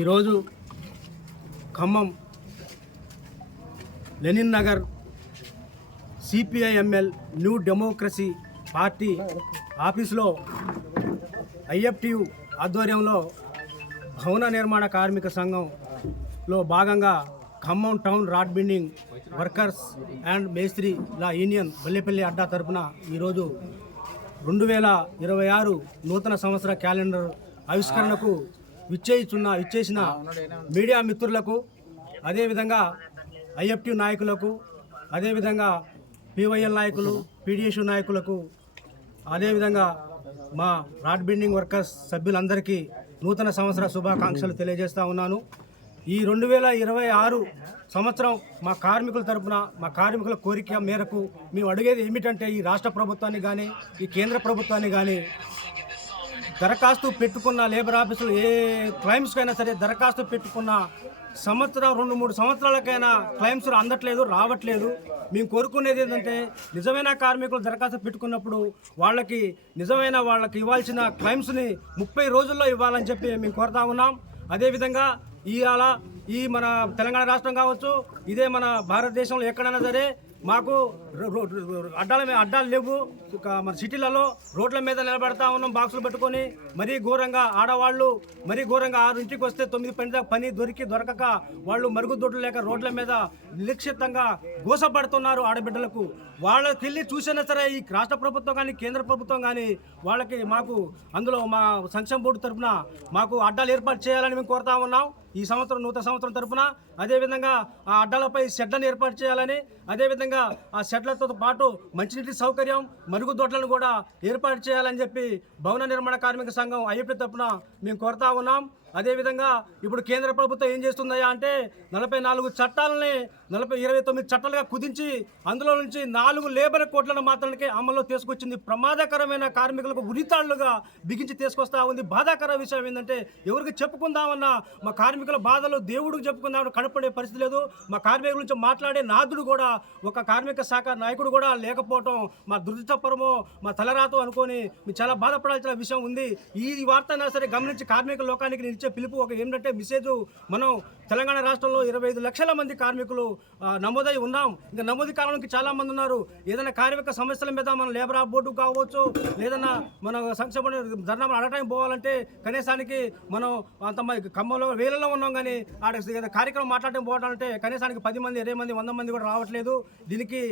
ఈరోజు Khammam Lenin Nagar CPIML new democracy party ఆఫీసులో IFTU ఆధ్వర్యంలో భవన నిర్మాణ కార్మిక సంఘంలో భాగంగా Khammam town rod building workers and మేస్త్రీల యూనియన్ బల్లెపల్లి అడ్డా తరపున ఈరోజు 2026 నూతన సంవత్సర క్యాలెండర్ ఆవిష్కరణకు విచ్చేసిన మీడియా మిత్రులకు, అదేవిధంగా ఐఎఫ్టి నాయకులకు, అదేవిధంగా పివైఎల్ నాయకులు, పీడిఎస్ నాయకులకు, అదేవిధంగా మా రాడ్ బిల్డింగ్ వర్కర్స్ సభ్యులందరికీ నూతన సంవత్సర శుభాకాంక్షలు తెలియజేస్తూ ఉన్నాను. ఈ 2026 సంవత్సరం మా కార్మికుల తరపున, మా కార్మికుల కోరిక మేరకు మేము అడిగేది ఏమిటంటే, ఈ రాష్ట్ర ప్రభుత్వాన్ని కానీ, ఈ కేంద్ర ప్రభుత్వాన్ని కానీ దరఖాస్తు పెట్టుకున్న లేబర్ ఆఫీసులు ఏ క్లైమ్స్కైనా సరే దరఖాస్తు పెట్టుకున్న సంవత్సరం 2-3 సంవత్సరాలకైనా క్లైమ్స్ అందట్లేదు, రావట్లేదు. మేము కోరుకునేది ఏంటంటే, నిజమైన కార్మికులు దరఖాస్తు పెట్టుకున్నప్పుడు వాళ్ళకి ఇవ్వాల్సిన క్లైమ్స్ని 30 రోజుల్లో ఇవ్వాలని చెప్పి మేము కోరుతా ఉన్నాం. అదేవిధంగా ఈ మన తెలంగాణ రాష్ట్రం కావచ్చు, ఇదే మన భారతదేశంలో ఎక్కడైనా సరే మాకు అడ్డాలు లేవు. మన సిటీలలో రోడ్ల మీద నిలబెడతా ఉన్నాం బాక్సులు పట్టుకొని. మరీ ఘోరంగా ఆడవాళ్ళు 6ంటికి వస్తే 9 పని దొరకక వాళ్ళు మరుగుదొడ్లు లేక రోడ్ల మీద నిరీక్షితంగా గోసపడుతున్నారు ఆడబిడ్డలకు. వాళ్ళకి వెళ్ళి చూసినా సరే ఈ రాష్ట్ర ప్రభుత్వం కానీ, కేంద్ర ప్రభుత్వం కానీ మాకు అందులో మా సంక్షేమ బోర్డు తరఫున మాకు అడ్డాలు ఏర్పాటు చేయాలని మేము కోరుతా ఉన్నాం ఈ సంవత్సరం, నూతన సంవత్సరం తరఫున. అదేవిధంగా ఆ అడ్డాలపై షెడ్లను ఏర్పాటు చేయాలని, అదేవిధంగా ఆ షెడ్లతో పాటు మంచినీటి సౌకర్యం, మరుగుదొడ్లను కూడా ఏర్పాటు చేయాలని చెప్పి భవన నిర్మాణ కార్మిక సంఘం ఐఎఫ్టి తరఫున మేము కోరుతా ఉన్నాం. అదేవిధంగా ఇప్పుడు కేంద్ర ప్రభుత్వం ఏం చేస్తుందయ్యా అంటే, 44 చట్టాలని 29 చట్టాలుగా కుదించి అందులో నుంచి 4 లేబర్ కోట్లను మాత్రానికి అమల్లో తీసుకొచ్చింది. ప్రమాదకరమైన కార్మికులకు ఉరితాళ్లుగా బిగించి తీసుకొస్తా ఉంది. బాధాకర విషయం ఏంటంటే, ఎవరికి చెప్పుకుందామన్నా మా కార్మికుల బాధలు దేవుడికి చెప్పుకుందామని కనపడే పరిస్థితి లేదు. మా కార్మికుల గురించి మాట్లాడే నాదుడు కూడా, ఒక కార్మిక శాఖ నాయకుడు కూడా లేకపోవటం మా దురదృష్టపరమో, మా తలరాతో అనుకొని మేము చాలా బాధపడాల్సిన విషయం ఉంది. ఈ వార్త అయినా సరే గమనించి కార్మిక లోకానికి ఇచ్చే పిలుపు ఏంటంటే మెసేజ్, మనం తెలంగాణ రాష్ట్రంలో 25 లక్షల మంది కార్మికులు నమోదై ఉన్నాం. ఇంకా నమోదు కాలానికి చాలా మంది ఉన్నారు. ఏదైనా కార్మిక సమస్యల మీద మన లేబర్ బోర్డు కావచ్చు, లేదన్నా మన సంక్షేమ ధర్నా అడగటం పోవాలంటే కనీసానికి మనం అంతమంది ఖమ్మంలో వేలలో ఉన్నాం, కానీ కార్యక్రమం మాట్లాడటం పోవాలంటే కనీసానికి 10 మంది, 20 మంది, 100 మంది కూడా రావట్లేదు. దీనికి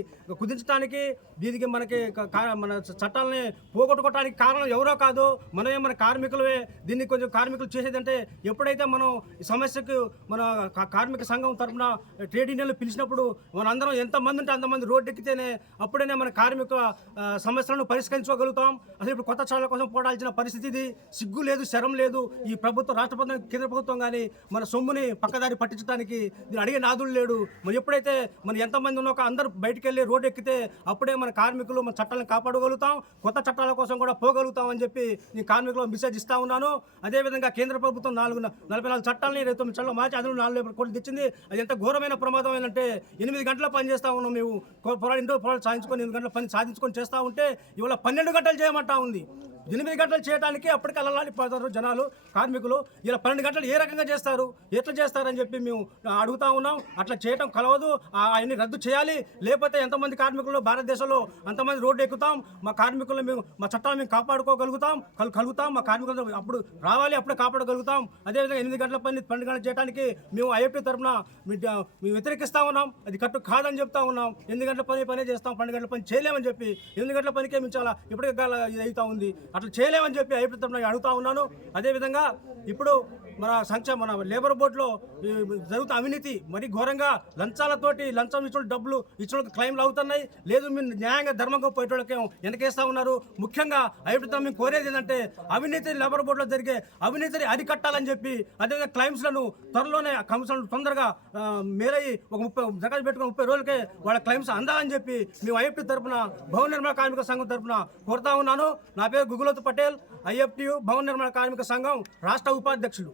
కుదించడానికి, దీనికి మన చట్టాలని పోగొట్టుకోవడానికి కారణం ఎవరో కాదు, మనమే మన కార్మికులవే. దీన్ని కొంచెం కార్మికులు చేసేదంటే, ఎప్పుడైతే మనం ఈ సమస్యకు మన కార్మిక సంఘం తరఫున ట్రేడ్ యూనియన్లు పిలిచినప్పుడు మనందరం ఎంతమంది ఉంటే అంతమంది రోడ్డు ఎక్కితేనే అప్పుడైనా మన కార్మిక సమస్యలను పరిష్కరించుకోగలుగుతాం. అసలు ఇప్పుడు కొత్త చట్టాల కోసం పోరాడాల్సిన పరిస్థితి ఇది. సిగ్గు లేదు, శరం లేదు. ఈ ప్రభుత్వం, రాష్ట్ర ప్రభుత్వం, కేంద్ర ప్రభుత్వం కానీ మన సొమ్ముని పక్కదారి పట్టించడానికి దీన్ని అడిగే నాదుడు లేడు. మరి ఎప్పుడైతే మనం ఎంతమంది ఉన్నాక అందరూ బయటికి వెళ్ళి రోడ్డు ఎక్కితే అప్పుడే మన కార్మికులు మన చట్టాలను కాపాడగలుగుతాం, కొత్త చట్టాల కోసం కూడా పోగలుగుతాం అని చెప్పి నేను కార్మికులకు మెసేజ్ ఇస్తా ఉన్నాను. అదేవిధంగా కేంద్ర ప్రభుత్వం 44 చట్టాలని 29 చట్టాలు మార్చి అందులో 4 కోట్లు తెచ్చింది. అది ఎంత ఘోరమైన ప్రమాదం ఏంటంటే, 8 గంటల పని చేస్తూ ఉన్నాం మేము. పోరాడు సాధించుకొని 8 గంటల పని సాధించుకొని చేస్తూ ఉంటే ఇవాళ 12 గంటలు చేయమంటా ఉంది. 8 గంటలు చేయడానికి అప్పటికి అల్లాడిపోతారు జనాలు, కార్మికులు. ఇలా 12 గంటలు ఏ రకంగా చేస్తారు, ఎట్లా చేస్తారని చెప్పి మేము అడుగుతా ఉన్నాం. అట్లా చేయటం కలవదు, అవన్నీ రద్దు చేయాలి. లేకపోతే ఎంతమంది కార్మికులు భారతదేశంలో అంతమంది రోడ్డు ఎక్కుతాం. మా కార్మికులు మా చట్టాలు మేము కాపాడుకోగలుగుతాం. మా కార్మికులు అప్పుడు రావాలి, అప్పుడే కాపాడగలుగుతాం. అదేవిధంగా 8 గంటల పని 12 గంటలు చేయడానికి మేము ఐఎఫ్టి తరఫున మేము వ్యతిరేకిస్తూ ఉన్నాం. అది కట్టు కాదని చెప్తా ఉన్నాం. 8 గంటల పనే చేస్తాం, 12 గంటల పని చేయలేమని చెప్పి 8 గంటల పనికే మేము చాలా ఇప్పటికే ఇది అవుతా ఉంది. అట్లా చేయలేమని చెప్పి ఐఎఫ్టి తరఫున అడుగుతా ఉన్నాను. అదేవిధంగా ఇప్పుడు మన లేబర్ బోర్డులో జరుగుతున్న అవినీతి మరి ఘోరంగా, లంచం డబ్బులు ఇచ్చిన క్లైమ్లు అవుతున్నాయి. లేదు మీరు న్యాయంగా ధర్మంగా పోయేటోళ్ళకేమో వెనకేస్తా ఉన్నారు. ముఖ్యంగా ఐఎఫ్టి మేము కోరేది ఏంటంటే, అవినీతి లేబర్ బోర్డులో జరిగే అవినీతిని అరికట్టాలని చెప్పి, అదేవిధంగా క్లైమ్స్లను త్వరలోనే తొందరగా మేరయ్యి ఒక 30 దరఖాస్తు పెట్టుకుని 30 రోజులకే వాళ్ళ క్లైమ్స్ అందాలని చెప్పి మేము ఐఎఫ్టి తరఫున, భవన నిర్మాణ కార్మిక సంఘం తరఫున కోరుతా ఉన్నాను. నా పేరు గుగులోతు పటేల్, ఐఎఫ్టి భవన నిర్మాణ కార్మిక సంఘం రాష్ట్ర ఉపాధ్యక్షులు.